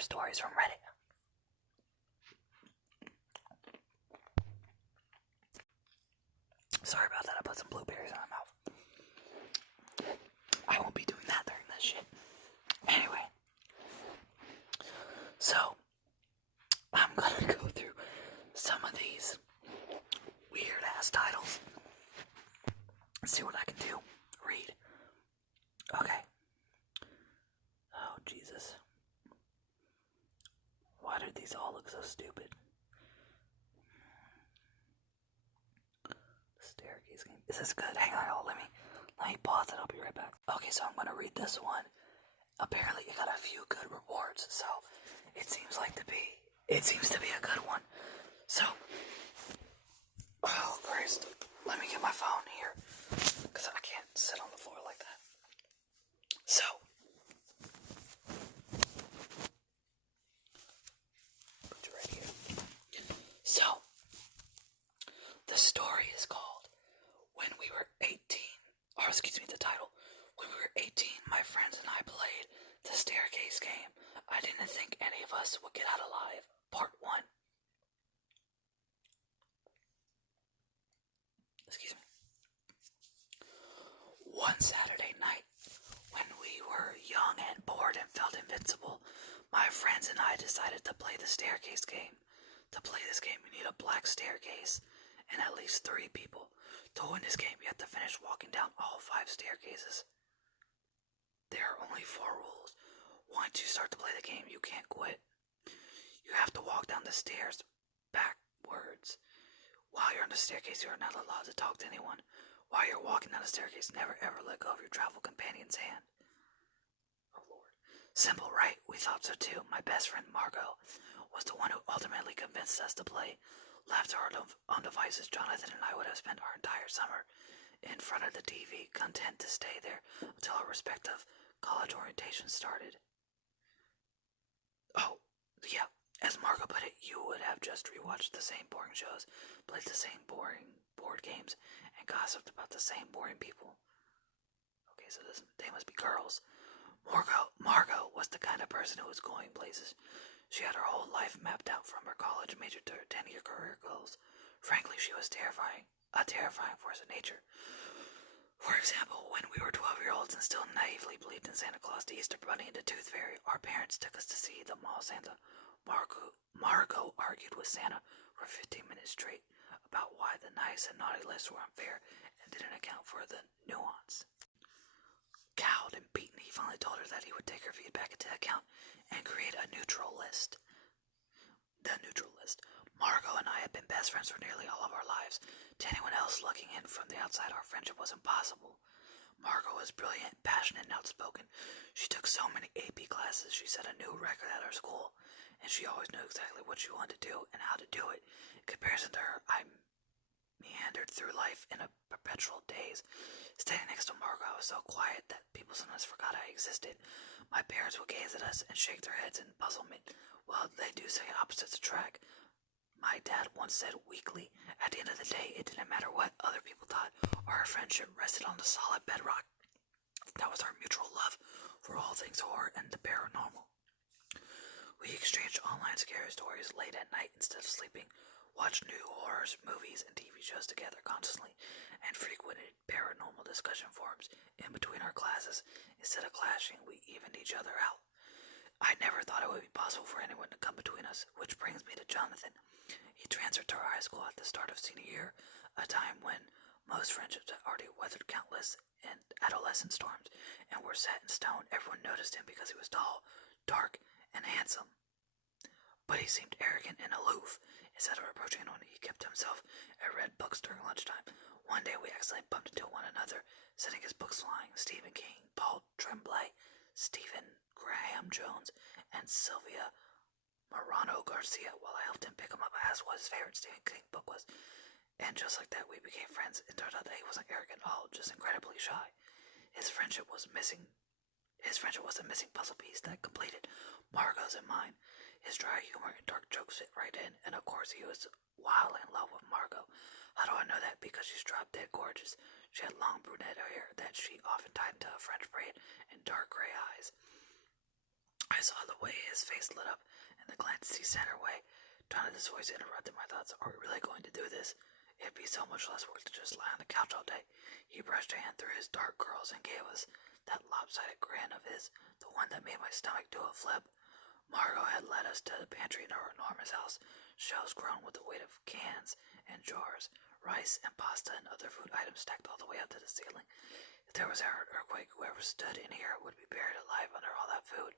more stories from Reddit. Sorry about that, I put some blueberries in my mouth. I won't be doing that during this shit. Anyway. So, I'm gonna go through some of these weird ass titles. See what I can do. Read. Okay. Oh, Jesus. Why did these all look so stupid? Staircase game. Is this good? Hang on, y'all. Let me pause it. I'll be right back. Okay, so I'm gonna read this one. Apparently, it got a few good rewards, so it seems to be a good one. So, oh Christ, let me get my phone here, because I can't sit on the floor like that. So, put you right here. So, the story is called When We Were 18, or excuse me, the title. When we were 18, my friends and I played the staircase game. I didn't think any of us would get out alive. Part 1. Excuse me. One Saturday night, when we were young and bored and felt invincible, my friends and I decided to play the staircase game. To play this game, you need a black staircase and at least 3 people. To win this game, you have to finish walking down all 5 staircases. There are only 4 rules. Once you start to play the game, you can't quit. You have to walk down the stairs backwards. While you're on the staircase, you are not allowed to talk to anyone. While you're walking down the staircase, never ever let go of your travel companion's hand. Oh Lord. Simple, right? We thought so too. My best friend Margot was the one who ultimately convinced us to play. Left to our own devices, Jonathan and I would have spent our entire summer in front of the TV, content to stay there until our respective college orientations started. Oh, yeah. As Marco put it, you would have just rewatched the same boring shows, played the same boring board games, and gossiped about the same boring people. Okay, so they must be girls. Margot was the kind of person who was going places. She had her whole life mapped out from her college major to her 10-year career goals. Frankly, she was a terrifying force of nature. For example, when we were 12-year-olds and still naively believed in Santa Claus, the Easter Bunny, and the Tooth Fairy, our parents took us to see the mall Santa. Margot argued with Santa for 15 minutes straight about why the nice and naughty lists were unfair and didn't account for the nuance. Cowed and beaten, he finally told her that he would take her feedback into account and create a neutral list. The neutral list. Margot and I had been best friends for nearly all of our lives. To anyone else looking in from the outside, our friendship was impossible. Margot was brilliant, passionate, and outspoken. She took so many AP classes, she set a new record at our school, and she always knew exactly what she wanted to do and how to do it. In comparison to her, I meandered through life in a perpetual daze. Standing next to Margot, I was so quiet that people sometimes forgot I existed. My parents would gaze at us and shake their heads in puzzlement. Well, they do say opposites attract. My dad once said weakly, at the end of the day, it didn't matter what other people thought. Our friendship rested on the solid bedrock. That was our mutual love for all things horror and the paranormal. We exchanged online scary stories late at night instead of sleeping, watched new horrors, movies, and TV shows together constantly, and frequented paranormal discussion forums in between our classes. Instead of clashing, we evened each other out. I never thought it would be possible for anyone to come between us, which brings me to Jonathan. He transferred to our high school at the start of senior year, a time when most friendships had already weathered countless and adolescent storms and were set in stone. Everyone noticed him because he was tall, dark, and handsome. But he seemed arrogant and aloof. Instead of approaching anyone, he kept to himself and read books during lunchtime. One day we accidentally bumped into one another, setting his books flying. Stephen King, Paul Tremblay, Stephen Graham Jones, and Sylvia Morano Garcia. While I helped him pick him up, I asked what his favorite Stephen King book was. And just like that, we became friends. It turned out that he wasn't arrogant at all, just incredibly shy. His friendship was a missing puzzle piece that completed Margot's and mine. His dry humor and dark jokes fit right in, and of course he was wildly in love with Margot. How do I know that? Because she's drop dead gorgeous. She had long brunette hair that she often tied into a French braid and dark gray eyes. I saw the way his face lit up and the glance he sent her way. Jonathan's voice interrupted my thoughts. Are we really going to do this? It'd be so much less work to just lie on the couch all day. He brushed a hand through his dark curls and gave us that lopsided grin of his, the one that made my stomach do a flip. Margot had led us to the pantry in her enormous house, shelves grown with the weight of cans and jars, rice and pasta and other food items stacked all the way up to the ceiling. If there was an earthquake, whoever stood in here would be buried alive under all that food.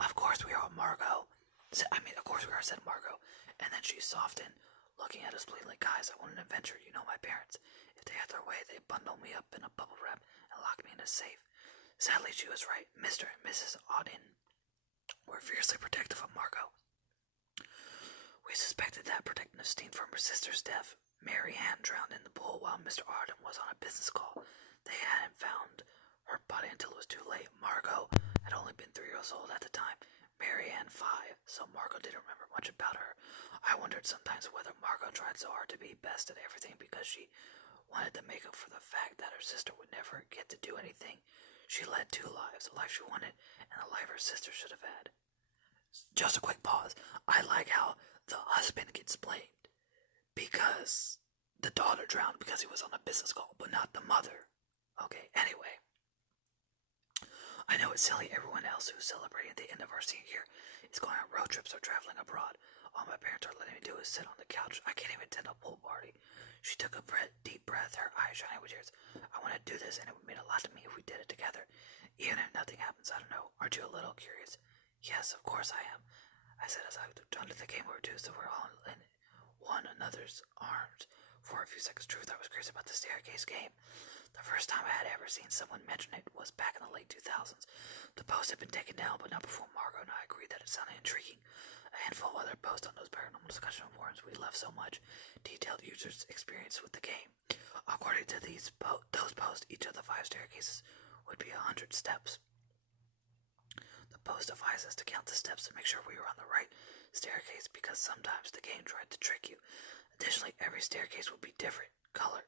Of course we are, Margot. Of course we are, said Margot. And then she softened, looking at us blatantly. Guys, I want an adventure. You know my parents. If they had their way, they'd bundle me up in a bubble wrap and lock me in a safe. Sadly, she was right. Mr. and Mrs. Auden were fiercely protective of Margot. We suspected that protectiveness stemmed from her sister's death. Mary Ann drowned in the pool while Mr. Auden was on a business call. They hadn't found her body until it was too late. Margot had only been 3 years old at the time, Mary Ann 5, so Margot didn't remember much about her. I wondered sometimes whether Margot tried so hard to be best at everything because she wanted to make up for the fact that her sister would never get to do anything. She led 2 lives, a life she wanted and a life her sister should have had. Just a quick pause. I like how the husband gets blamed because the daughter drowned because he was on a business call, but not the mother. Okay, anyway. I know it's silly. Everyone else who's celebrating the end of our senior year is going on road trips or traveling abroad. All my parents are letting me do is sit on the couch. I can't even attend a pool party. She took a deep breath, her eyes shining with tears. I want to do this, and it would mean a lot to me if we did it together. Even if nothing happens, I don't know. Aren't you a little curious? Yes, of course I am. I said as I looked under the game we were so we're all in one another's arms. For a few seconds, truth, I was curious about the staircase game. The first time I had ever seen someone mention it was back in the late 2000s. The post had been taken down, but not before Margot and I agreed that it sounded intriguing. A handful of other posts on those paranormal discussion forums we left so much detailed users' experience with the game. According to those posts, each of the 5 staircases would be 100 steps. The post advised us to count the steps to make sure we were on the right staircase because sometimes the game tried to trick you. Additionally, every staircase would be a different color.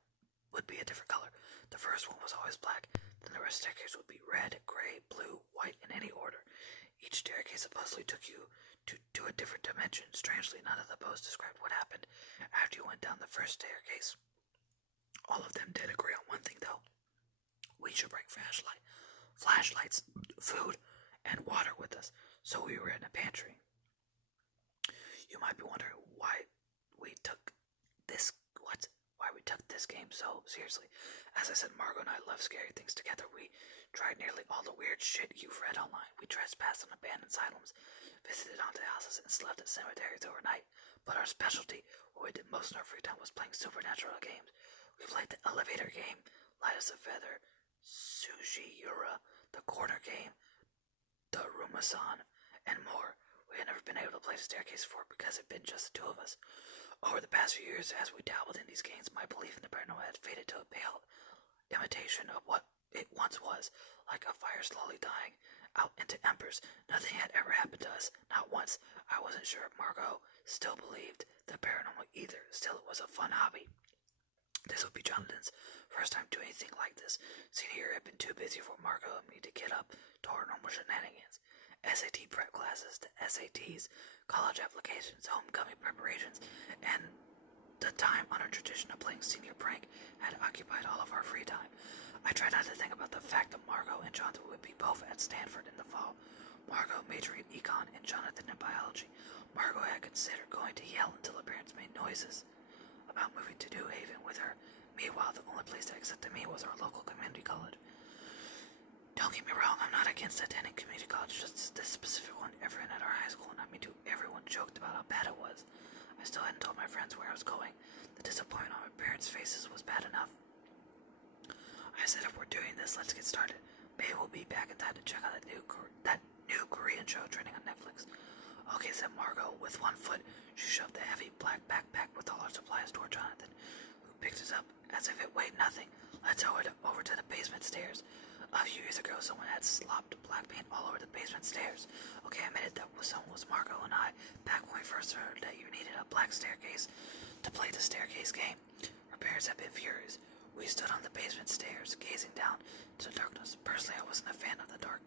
The first one was always black, then the rest of the staircase would be red, gray, blue, white, in any order. Each staircase supposedly took you to a different dimension. Strangely, none of the posts described what happened after you went down the first staircase. All of them did agree on one thing, though. We should bring flashlights, food, and water with us, so we were in a pantry. You might be wondering why we took this game so seriously. As I said, Margot and I love scary things together. We tried nearly all the weird shit you've read online. We trespassed on abandoned asylums, visited haunted houses, and slept at cemeteries overnight. But our specialty, what we did most in our free time, was playing supernatural games. We played the elevator game, Light as a Feather, Sushi-Yura, the corner game, the Rumasan, and more. We had never been able to play the staircase before because it had been just the 2 of us. Over the past few years, as we dabbled in these games, my belief in the paranormal had faded to a pale imitation of what it once was, like a fire slowly dying out into embers. Nothing had ever happened to us, not once. I wasn't sure if Margot still believed the paranormal either. Still, it was a fun hobby. This would be Jonathan's first time doing anything like this. Senior year had been too busy for Margot and me to get up to our normal shenanigans. SAT prep classes, the SATs, college applications, homecoming preparations, and the time-honored tradition of playing senior prank had occupied all of our free time. I tried not to think about the fact that Margot and Jonathan would be both at Stanford in the fall. Margot majoring in econ and Jonathan in biology. Margot had considered going to Yale until her parents made noises about moving to New Haven with her. Meanwhile, the only place that accepted me was our local community college. Don't get me wrong, I'm not against attending community college, just this specific one. Everyone at our high school, not me too, everyone joked about how bad it was. I still hadn't told my friends where I was going. The disappointment on my parents' faces was bad enough. I said, if we're doing this, let's get started. Maybe we'll be back in time to check out that new Korean show trending on Netflix. Okay, said Margot. With one foot, she shoved the heavy black backpack with all our supplies toward Jonathan, who picked it up as if it weighed nothing. Let's go over to the basement stairs. A few years ago, someone had slopped black paint all over the basement stairs. Okay, I admitted that someone was Margot and I, back when we first heard that you needed a black staircase to play the staircase game. Our parents had been furious. We stood on the basement stairs, gazing down into the darkness. Personally, I wasn't a fan of the dark,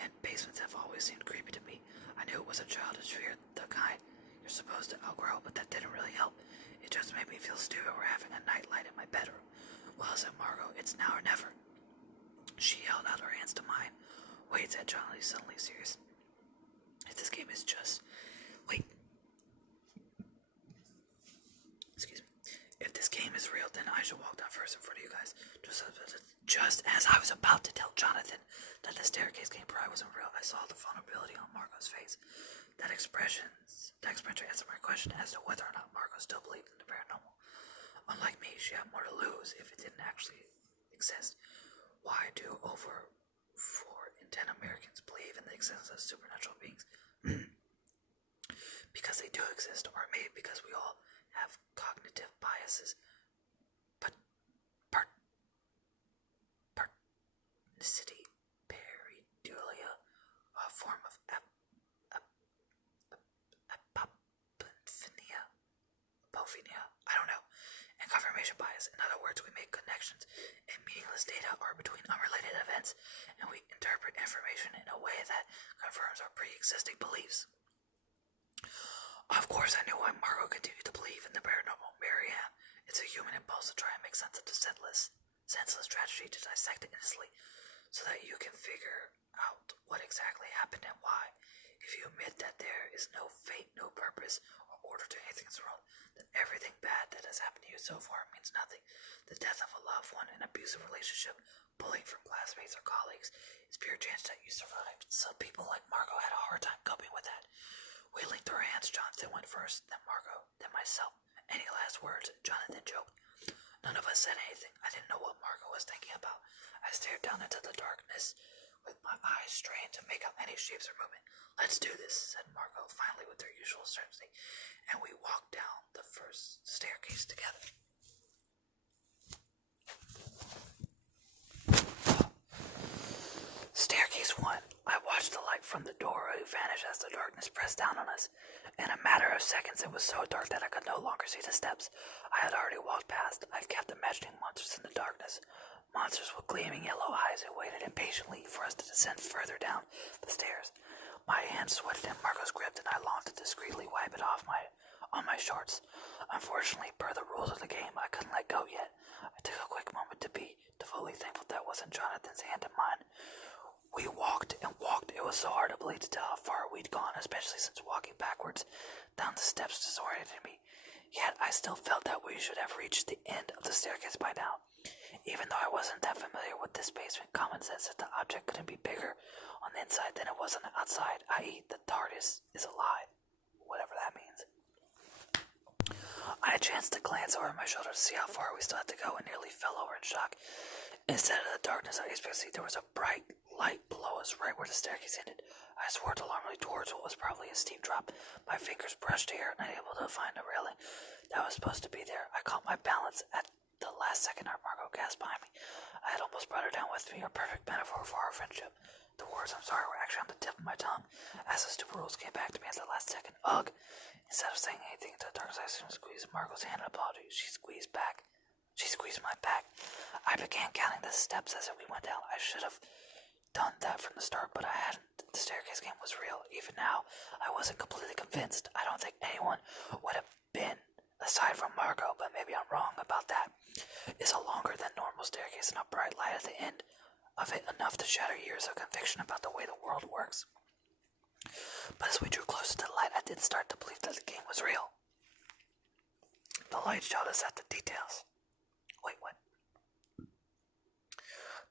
and basements have always seemed creepy to me. I knew it was a childish fear, the kind you're supposed to outgrow, but that didn't really help. It just made me feel stupid for having a nightlight in my bedroom. Well, said Margot, it's now or never. She held out her hands to mine. Wait, said Johnny, suddenly serious. If this game is just... Wait. Excuse me. If this game is real, then I should walk down first in front of you guys. Just as I was about to tell Jonathan that the staircase game probably wasn't real, I saw the vulnerability on Margot's face. That expression answered my question as to whether or not Margot still believed in the paranormal. Unlike me, she had more to lose if it didn't actually exist. Why do over 4 in 10 Americans believe in the existence of supernatural beings? Because they do exist, or maybe because we all have cognitive biases. But partnicity, pareidolia, a form of apophenia, I don't know, and confirmation bias. In other words, we make connections and meaningless data are between unrelated events, and we interpret information in a way that confirms our pre-existing beliefs. Of course, I knew why Margot continued to believe in the paranormal. Marianne, it's a human impulse to try and make sense of the senseless tragedy, to dissect it innocently, so that you can figure out what exactly happened and why. If you admit that there is no fate, no purpose, or order to anything in this world, then everything bad that has happened to you so far means nothing. The death of a loved one, an abusive relationship, bullying from classmates or colleagues is pure chance that you survived. Some people like Margot had a hard time coping with that. We linked our hands. Jonathan went first, then Margot, then myself. Any last words? Jonathan joked. None of us said anything. I didn't know what Margot was thinking about. I stared down into the darkness with my eyes strained to make out any shapes or movement. Let's do this, said Margot, finally with her usual certainty, and we walked down the first staircase together. Staircase 1. I watched the light from the doorway vanish as the darkness pressed down on us. In a matter of seconds, it was so dark that I could no longer see the steps I had already walked past. I kept imagining monsters in the darkness. Monsters with gleaming yellow eyes who waited impatiently for us to descend further down the stairs. My hands sweated and Margot's gripped, and I longed to discreetly wipe it off on my shorts. Unfortunately, per the rules of the game, I couldn't let go yet. I took a quick moment to be devoutly thankful that wasn't Jonathan's hand in mine. We walked and walked. It was so hard to believe to tell how far we'd gone, especially since walking backwards down the steps disoriented me. Yet I still felt that we should have reached the end of the staircase by now. Even though I wasn't that familiar with this basement, common sense that the object couldn't be bigger on the inside than it was on the outside, i.e. the TARDIS is alive, whatever that means. I had a chance to glance over my shoulder to see how far we still had to go and nearly fell over in shock. Instead of the darkness I expected to see, there was a bright light below us right where the staircase ended. I swerved alarmingly towards what was probably a steep drop. My fingers brushed air, unable to find a railing that was supposed to be there. I caught my balance at the last second. Our Margot gasped behind me. I had almost brought her down with me, a perfect metaphor for our friendship. The words "I'm sorry" were actually on the tip of my tongue as the stupid rules came back to me at the last second. Ugh! Instead of saying anything to the darkness, I assumed squeezed Margot's hand in apology. She squeezed my back. I began counting the steps as we went down. I should have done that from the start, but I hadn't. The staircase game was real. Even now, I wasn't completely convinced. I don't think anyone would have been, aside from Margot, but maybe I'm wrong about that. It's a longer than normal staircase and a bright light at the end of it, enough to shatter years of conviction about the way the world works. But as we drew closer to the light, I did start to believe that the game was real. The light showed us at the details. Wait, what?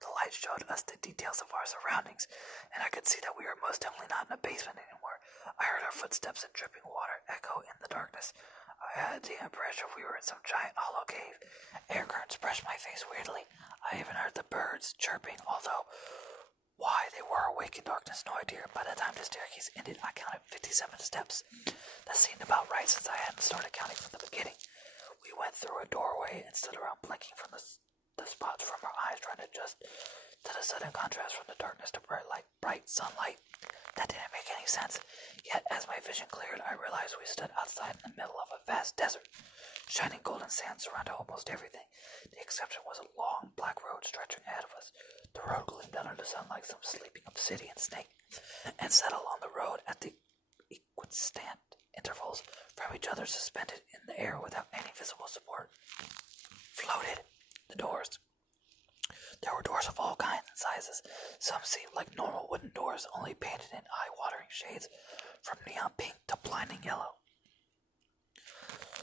The light showed us the details of our surroundings, and I could see that we were most definitely not in a basement anymore. I heard our footsteps and dripping water echo in the darkness. I had the impression we were in some giant hollow cave. Air currents brushed my face weirdly. I even heard the birds chirping, although why they were awake in darkness, no idea. By the time the staircase ended, I counted 57 steps. That seemed about right since I hadn't started counting from the beginning. We went through a doorway and stood around blinking from the spots from our eyes, trying to adjust to the sudden contrast from the darkness to bright sunlight. That didn't make any sense. Yet, as my vision cleared, I realized we stood outside in the middle of a vast desert. Shining golden sand surrounded almost everything. The exception was a long black road stretching ahead of us. The road gleamed under the sun like some sleeping obsidian snake, and settled on the road at the equidistant intervals from each other, suspended in the air without any visible support. Floated the doors. There were doors of all kinds and sizes. Some seemed like normal wooden doors, only painted in eye-watering shades, from neon pink to blinding yellow.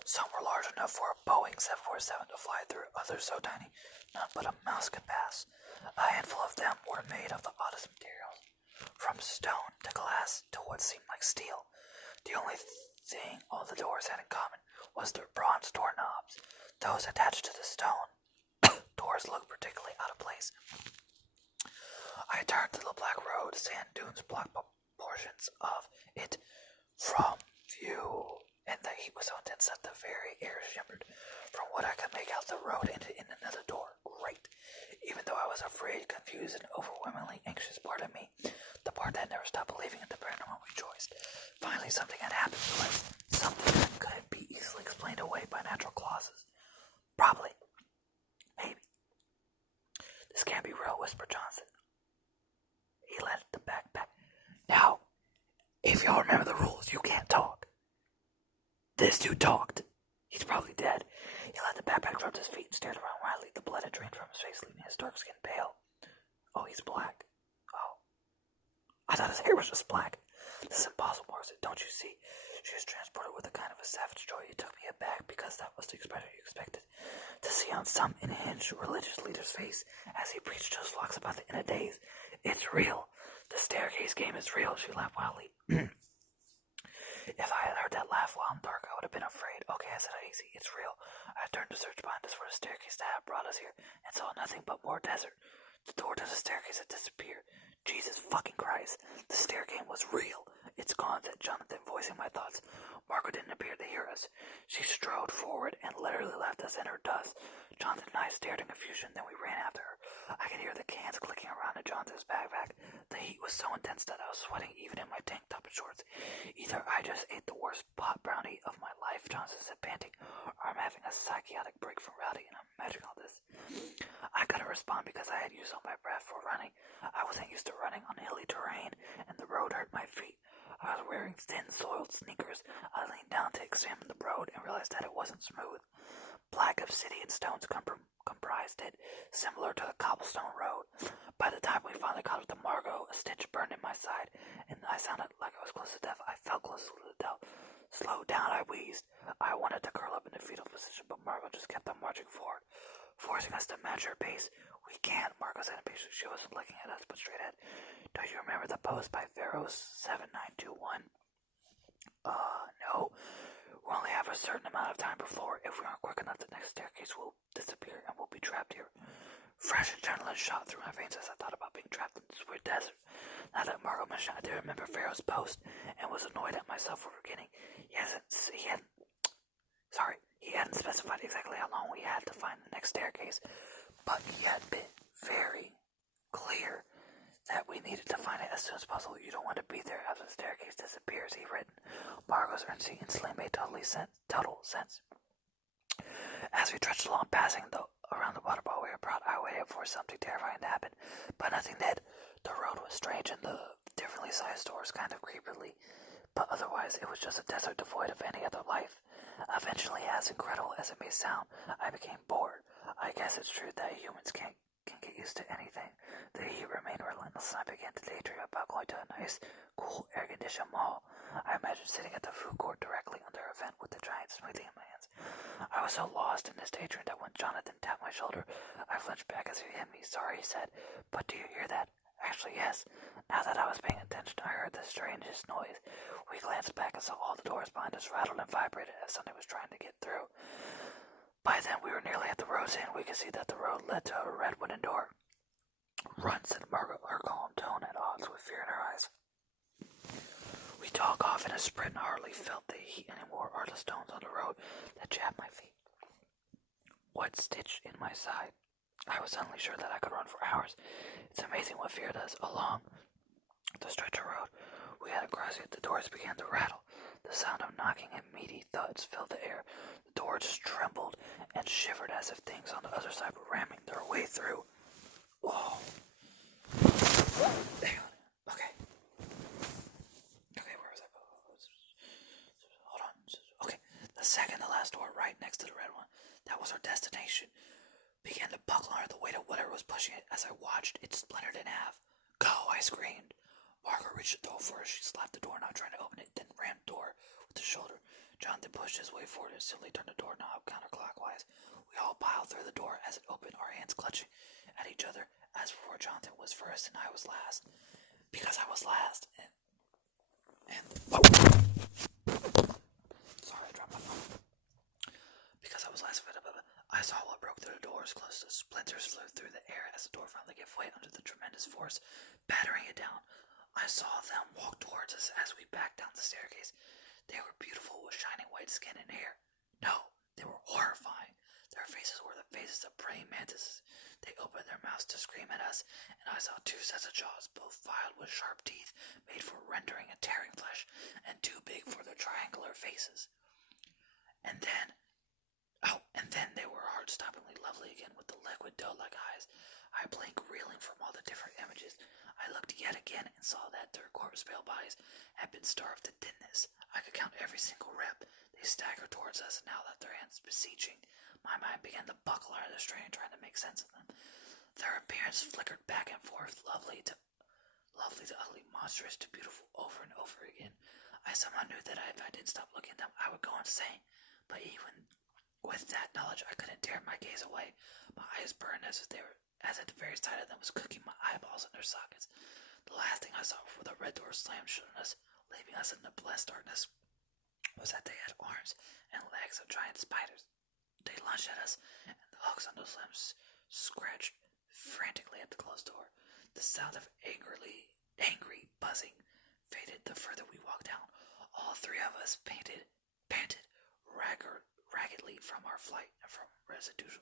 Some were large enough for a Boeing 747 to fly through, others so tiny none but a mouse could pass. A handful of them were made of the oddest materials, from stone to glass to what seemed like steel. The only thing all the doors had in common was their bronze doorknobs. Those attached to the stone doors looked particularly out of place. I turned to the black road. Sand dunes blocked portions of it from view, and the heat was so intense that the very air shimmered. From what I could make out, the road ended in another door. Great. Even though I was afraid, confused, and overwhelmingly anxious part of me, the part that never stopped believing in the paranormal, rejoiced. Finally, something had happened to us. Something that couldn't be easily explained away by natural causes. Probably. Maybe. This can't be real, whispered Johnson. He led the backpack. Now, if y'all remember the rules, you can't talk. This dude talked. He's probably dead. He let the backpack drop to his feet and stared around wildly. The blood had drained from his face, leaving his dark skin pale. Oh, he's black. Oh. I thought his hair was just black. This is impossible, Margaret. Don't you see? She was transported with a kind of a savage joy. It took me aback because that was the expression you expected to see on some unhinged religious leader's face as he preached to his flocks about the end of days. It's real. The staircase game is real, she laughed wildly. If I had heard that laugh while in the dark, I would have been afraid. Okay, I said uneasy. It's real. I turned to search behind us for the staircase that had brought us here and saw nothing but more desert. The door to the staircase had disappeared. Jesus fucking Christ. The stair game was real. It's gone, said Jonathan, voicing my thoughts. Margaret didn't appear to hear us. She strode forward and literally left us in her dust. Jonathan and I stared in confusion, then we ran after her. I could hear the cans clicking around in Jonathan's backpack. The heat was so intense that I was sweating even in my tank top and shorts. Either I just ate the worst pot brownie of my life, Johnson said, panting, or I'm having a psychotic break from rowdy and I'm imagining all this. I couldn't respond because I had used all my breath for running. I wasn't used to running on hilly terrain, and the road hurt my feet. I was wearing thin, soiled sneakers. I leaned down to examine the road and realized that it wasn't smooth. Black obsidian stones comprised it, similar to the cobblestone road. By the time we finally caught up to Margot, a stitch burned in my side, and I sounded like I was close to death. I felt close to death. Slow down, I wheezed. I wanted to curl up in the fetal position, but Margot just kept on marching forward, forcing us to match her pace. We can't, Margot said impatiently. She wasn't looking at us, but straight ahead. Don't you remember the post by Pharaoh's 7921? No. We only have a certain amount of time before. If we aren't quick enough, the next staircase will disappear and we'll be trapped here. Fresh adrenaline shot through my veins as I thought about being trapped in this weird desert. Now that Margot mentioned, I did remember Pharaoh's post and was annoyed at myself for forgetting. He hadn't specified exactly how long we had to find the next staircase, but he had been very clear that we needed to find it as soon as possible. You don't want to be there after the staircase disappears, he written. Margot's urgency instantly made total sense. As we trudged along, passing around the waterfall we were brought, I waited for something terrifying to happen, but nothing did. The road was strange and the differently sized doors kind of creepily, but otherwise it was just a desert devoid of any other life. Eventually, as incredible as it may sound, I became bored. I guess it's true that humans can get used to anything. The heat remained relentless, and I began to daydream about going to a nice, cool, air-conditioned mall. I imagined sitting at the food court directly under a vent with a giant smoothie in my hands. I was so lost in this daydream that when Jonathan tapped my shoulder, I flinched back as he hit me. Sorry, he said, but do you hear that? Actually, yes. Now that I was paying attention, I heard the strangest noise. We glanced back and saw all the doors behind us rattled and vibrated as something was trying to get through. By then, we were nearly at the road's end. We could see that the road led to a red wooden door. Run, said Margot, her calm tone at odds with fear in her eyes. We took off in a sprint and hardly felt the heat anymore or the stones on the road that jabbed my feet. What stitch in my side? I was suddenly sure that I could run for hours. It's amazing what fear does. Along the stretch of road we had across it, the doors began to rattle. The sound of knocking and meaty thuds filled the air. The doors trembled and ground shivered as if things on the other side were ramming their way through. Oh. Hang on. Okay. Okay, where was I? Hold on. Okay, the second to last door, right next to the red one. That was our destination. Began to buckle under the weight of whatever was pushing it. As I watched, it splintered in half. Go! I screamed. Margaret reached the door first. She slapped the door, not trying to open it, then rammed the door with his shoulder. Jonathan pushed his way forward and simply turned the doorknob counterclockwise. We all piled through the door as it opened, our hands clutching at each other. As before, Jonathan was first and I was last. Because I was last. And oh. Sorry, I dropped my phone. Because I was last, I saw what broke through the doors close to splinters flew through the air as the door finally gave way under the tremendous force, battering it down. I saw them walk towards us as we backed down the staircase. They were beautiful with shining white skin and hair. No, they were horrifying. Their faces were the faces of praying mantises. They opened their mouths to scream at us, and I saw two sets of jaws, both filed with sharp teeth, made for rendering and tearing flesh, and too big for their triangular faces. And then they were heart-stoppingly lovely again, with the liquid doe-like eyes. I blinked, reeling from all the different images. I looked yet again and saw that their corpse-pale bodies had been starved to thinness. I could count every single rib. They staggered towards us, and now that their hands beseeching, my mind began to buckle under the strain, trying to make sense of them. Their appearance flickered back and forth, lovely to ugly, monstrous to beautiful, over and over again. I somehow knew that if I didn't stop looking at them, I would go insane. But even with that knowledge, I couldn't tear my gaze away. My eyes burned as if the very sight of them was cooking my eyeballs in their sockets. The last thing I saw before the red door slammed shut on us, leaving us in the blessed darkness, was that they had arms and legs of giant spiders. They lunged at us, and the hooks on those limbs scratched frantically at the closed door. The sound of angry buzzing faded the further we walked down. All three of us panted raggedly from our flight and from residual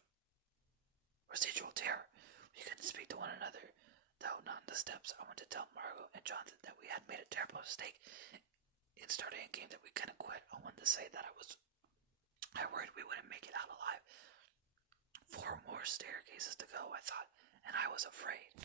terror. We couldn't speak to one another, though not in the steps. I wanted to tell Margot and Jonathan that we had made a terrible mistake in starting a game that we couldn't quit. I wanted to say that I worried we wouldn't make it out alive. 4 more staircases to go, I thought, and I was afraid.